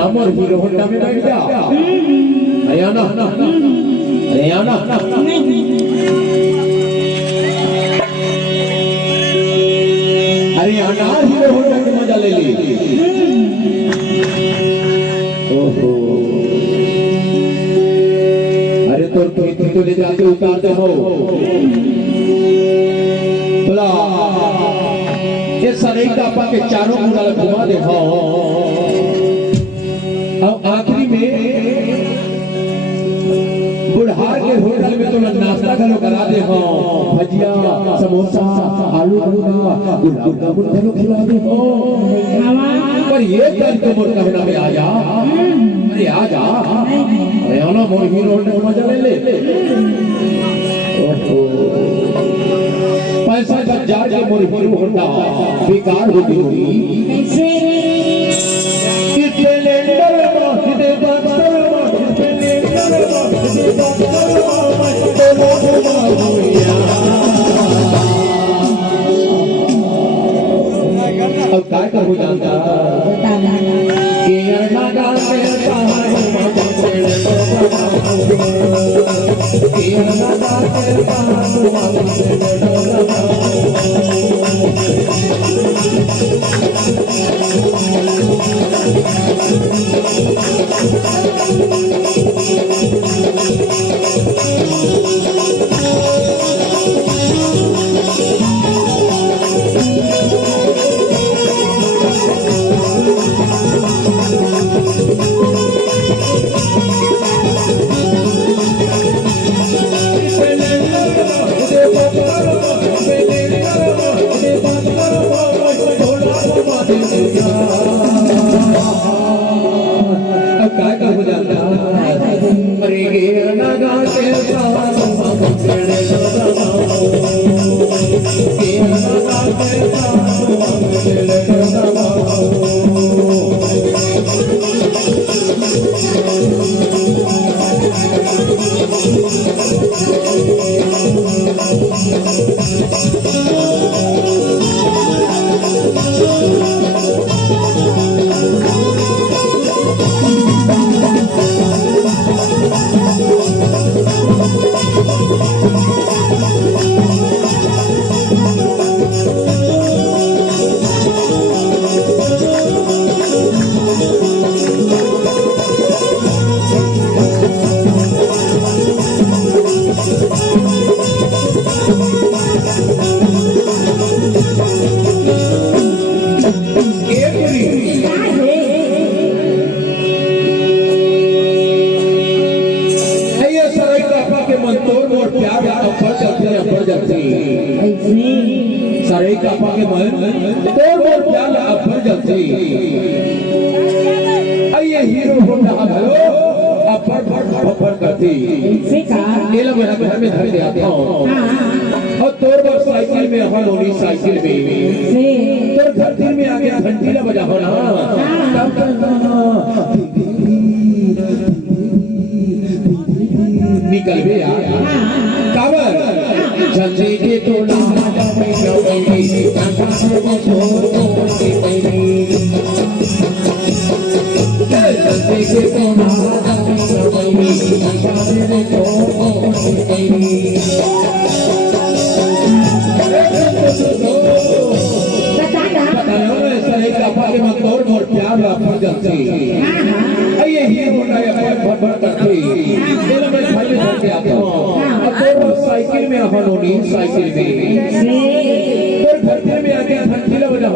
नाम और hero Honda में बैठ जा। अरे आना अरे आना अरे आना हीरो होंडा में मजा ले ली। ओहो अरे तो ले जाके उतार दे हो बोला ये सरेका पा के चारों मुड़ा घुमा दे हो। अब आखिरी में बुढ़ार के होटल में तो नाश्ता करो करा दे हो, भजिया समोसा आलू भुजिया गुलाब जामुन करो खिला दे हो। पर ये कर तो मोर कहना में आ जा। अरे आ जा अरे आना मोर हीरो होंडा में मजा ले ले। पैसा का जार के मोर हीरो होंडा बेकार हो गई। कैसे कितने लेंडर कितने बादशाह कितने लेंडर कितने बादशाह अब काय कर हो जानता कि अरना का करता है कि अरना का सारे कापा के मन तोड़ मोर प्याल अफर जलती। ये हीरो होंडा भलो अफर करती। ये लोग मेरा घर में धर दे आता हूँ और तोड़ मोर साइकिल में हर होनी साइकिल में तोड़ धरती में आगे घंटी ना बजा होना निकल गए यार काबर जल्दी के तोड़ा ये हीरो साइकिल में होनी साइकिल में घर में आके घंटी बजा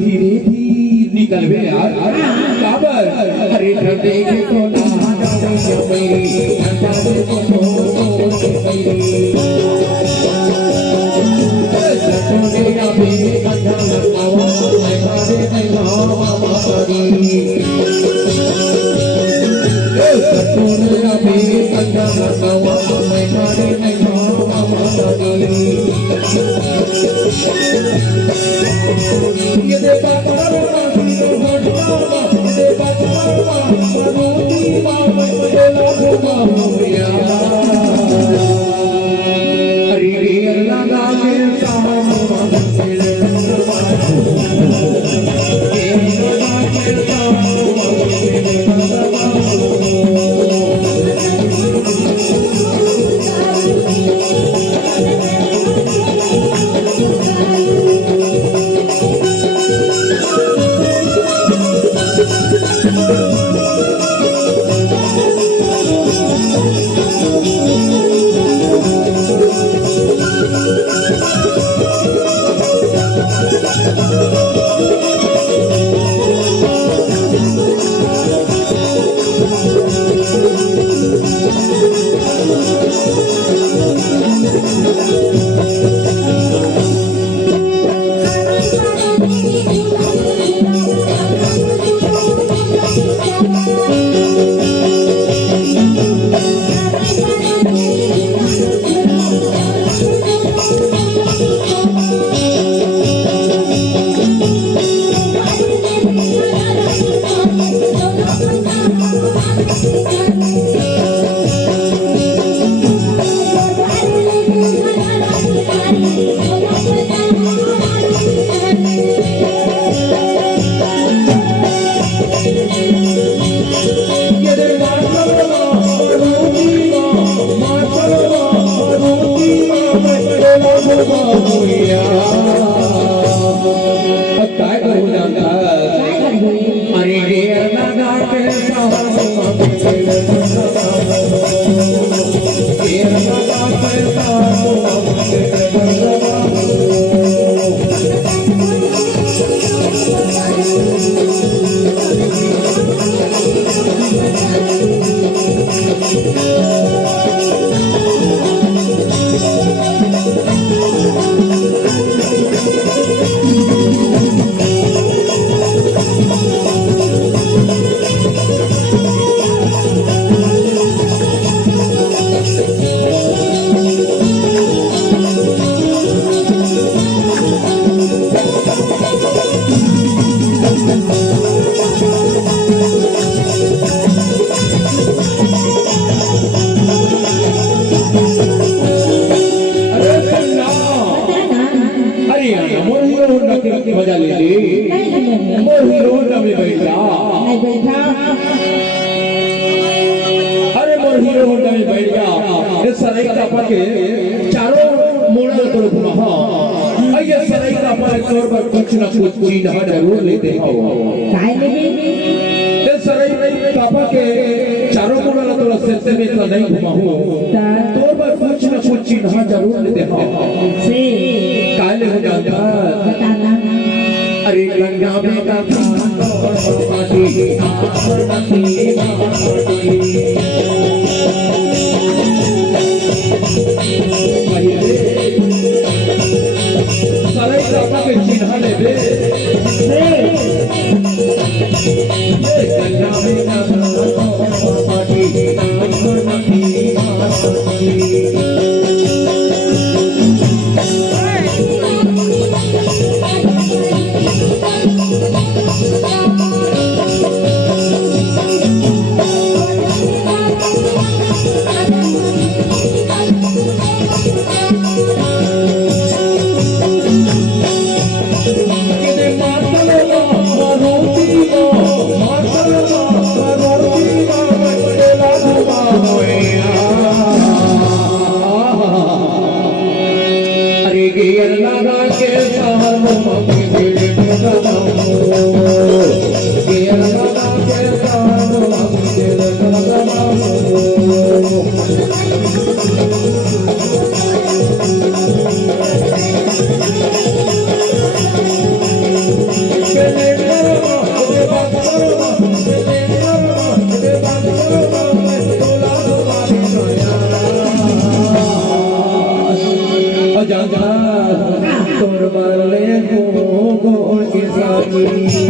धीरे निकल गए यार काबर अरे देखे तो मजा ले ले मोही रोड में बैठा नहीं बैठा अरे मोही रोड में बैठ जा ये सराय का पके चारों मोड़ा तो रहा ये सराय का पर तौर पर कुछ न कुछ चीज जरूर लेते हो काय लेबे ये सराय का पके चारों मोड़ा तो रस्ते में इतना नहीं घुमा हूं तौर पर कुछ न कुछ चीज जरूर लेते हो से काले हो जाता बताना अरे गंगा में का पाटी सराय का के चिन्ह लेबे गंगा में का पाटी तोर बरले को गोड़ की सानी